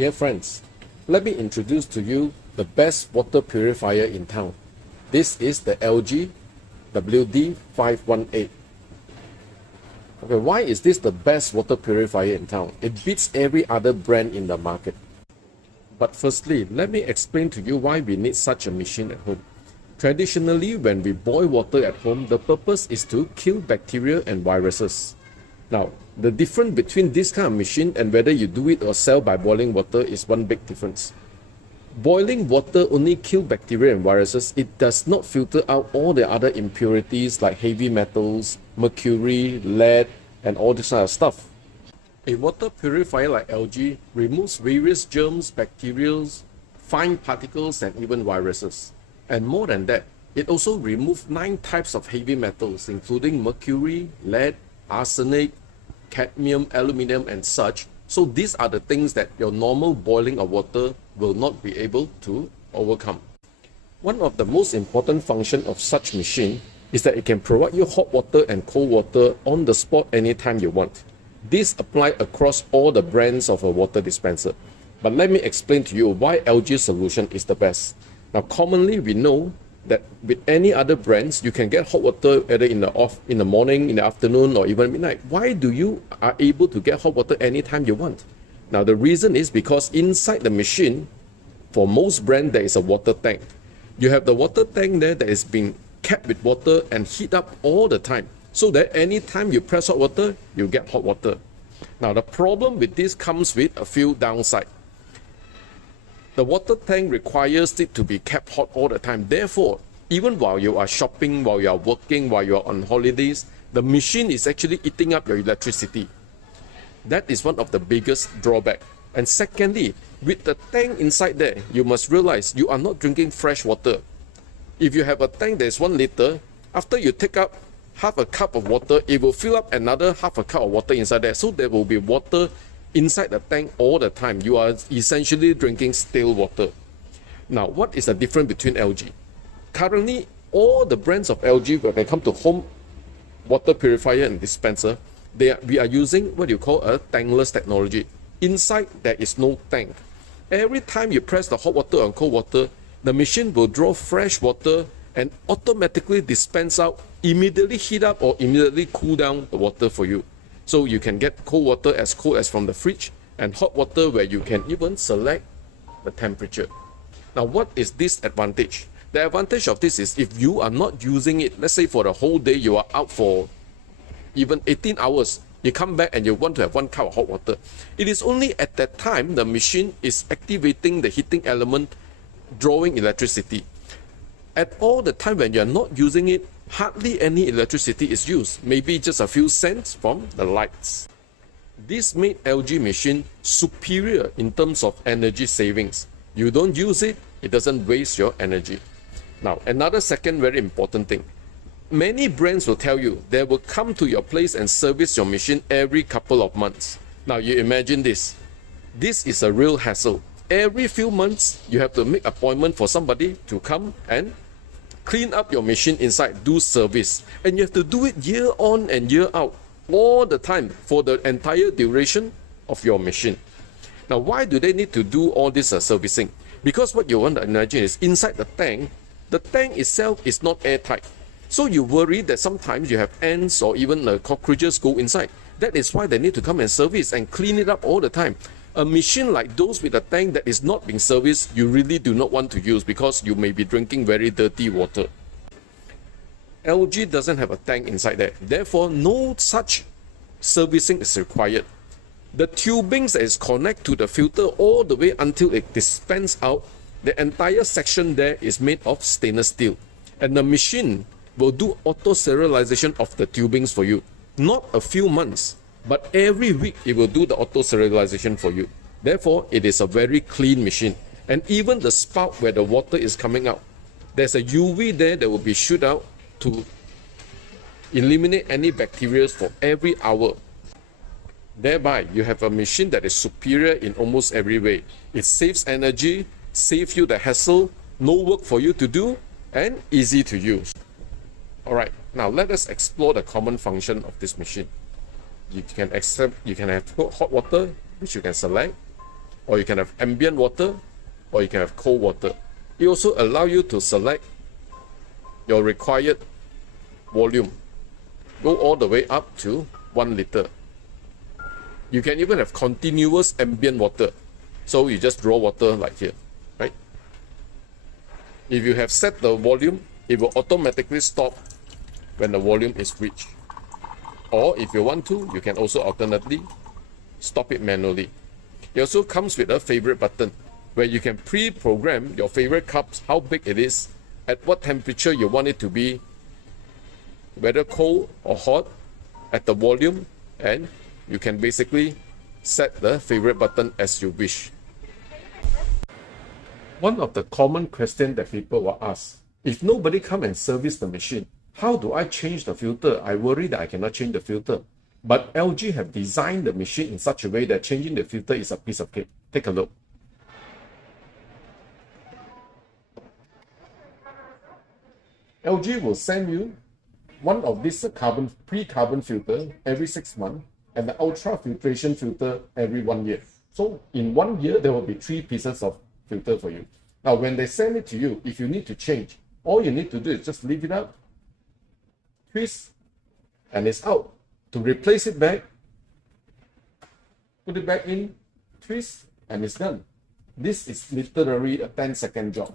Dear friends, let me introduce to you the best water purifier in town. This is the LG WD518. Okay, why is this the best water purifier in town? It beats every other brand in the market. But firstly, let me explain to you why we need such a machine at home. Traditionally, when we boil water at home, the purpose is to kill bacteria and viruses. Now, the difference between this kind of machine and whether you do it or sell by boiling water is one big difference. Boiling water only kills bacteria and viruses. It does not filter out all the other impurities like heavy metals, mercury, lead, and all this kind of stuff. A water purifier like LG removes various germs, bacteria, fine particles, and even viruses. And more than that, it also removes 9 types of heavy metals, including mercury, lead, arsenic, cadmium, aluminium, and such. So these are the things that your normal boiling of water will not be able to overcome. One of the most important functions of such machine is that it can provide you hot water and cold water on the spot anytime you want. This applies across all the brands of a water dispenser. But let me explain to you why LG solution is the best. Now, commonly we know that with any other brands, you can get hot water either in the morning, in the afternoon, or even midnight. Why do you are able to get hot water anytime you want? Now, the reason is because inside the machine, for most brands, there is a water tank. You have the water tank there that is being kept with water and heat up all the time, so that anytime you press hot water, you get hot water. Now, the problem with this comes with a few downsides. The water tank requires it to be kept hot all the time. Therefore, even while you are shopping, while you are working, while you are on holidays, the machine is actually eating up your electricity. That is one of the biggest drawbacks. And secondly, with the tank inside there, you must realize you are not drinking fresh water. If you have a tank that is 1 liter, after you take up half a cup of water, it will fill up another half a cup of water inside there. So there will be water inside the tank all the time. You are essentially drinking stale water. Now, what is the difference between LG? Currently, all the brands of LG, when they come to home water purifier and dispenser, we are using what you call a tankless technology. Inside, there is no tank. Every time you press the hot water or cold water, the machine will draw fresh water and automatically dispense out, immediately heat up or immediately cool down the water for you. So you can get cold water as cold as from the fridge, and hot water where you can even select the temperature. Now, what is this advantage? The advantage of this is if you are not using it, let's say for the whole day, you are out for even 18 hours, you come back and you want to have 1 cup of hot water. It is only at that time the machine is activating the heating element, drawing electricity. At all the time when you are not using it, hardly any electricity is used, maybe just a few cents from the lights. This made LG machine superior in terms of energy savings. You don't use it, it doesn't waste your energy. Now, another second very important thing. Many brands will tell you they will come to your place and service your machine every couple of months. Now, you imagine this. This is a real hassle. Every few months, you have to make appointment for somebody to come and clean up your machine inside, do service. And you have to do it year on and year out, all the time for the entire duration of your machine. Now, why do they need to do all this servicing? Because what you want to imagine is inside the tank itself is not airtight. So you worry that sometimes you have ants or even cockroaches go inside. That is why they need to come and service and clean it up all the time. A machine like those with a tank that is not being serviced, you really do not want to use because you may be drinking very dirty water. LG doesn't have a tank inside there. Therefore, no such servicing is required. The tubings that is connected to the filter all the way until it dispenses out, the entire section there is made of stainless steel. And the machine will do auto-serialization of the tubings for you. Not a few months, but every week it will do the auto-serialization for you. Therefore, it is a very clean machine. And even the spout where the water is coming out, there's a UV there that will be shoot out to eliminate any bacteria for every hour. Thereby, you have a machine that is superior in almost every way. It saves energy, saves you the hassle, no work for you to do, and easy to use. Alright, now let us explore the common function of this machine. You can have hot water, which you can select. or you can have ambient water, or you can have cold water. It also allows you to select your required volume. Go all the way up to 1 liter. You can even have continuous ambient water. So you just draw water like here, right? If you have set the volume, it will automatically stop when the volume is reached. Or if you want to, you can also alternately stop it manually. It also comes with a favorite button where you can pre-program your favorite cups, how big it is, at what temperature you want it to be, whether cold or hot, at the volume, and you can basically set the favorite button as you wish. One of the common questions that people will ask, if nobody come and service the machine, how do I change the filter? I worry that I cannot change the filter. But LG have designed the machine in such a way that changing the filter is a piece of cake. Take a look. LG will send you one of these pre-carbon filter every 6 months and the ultra filtration filter every 1 year. So in 1 year, there will be 3 pieces of filter for you. Now, when they send it to you, if you need to change, all you need to do is just leave it up, twist, and it's out. To replace it back, put it back in, twist, and it's done. This is literally a 10-second job.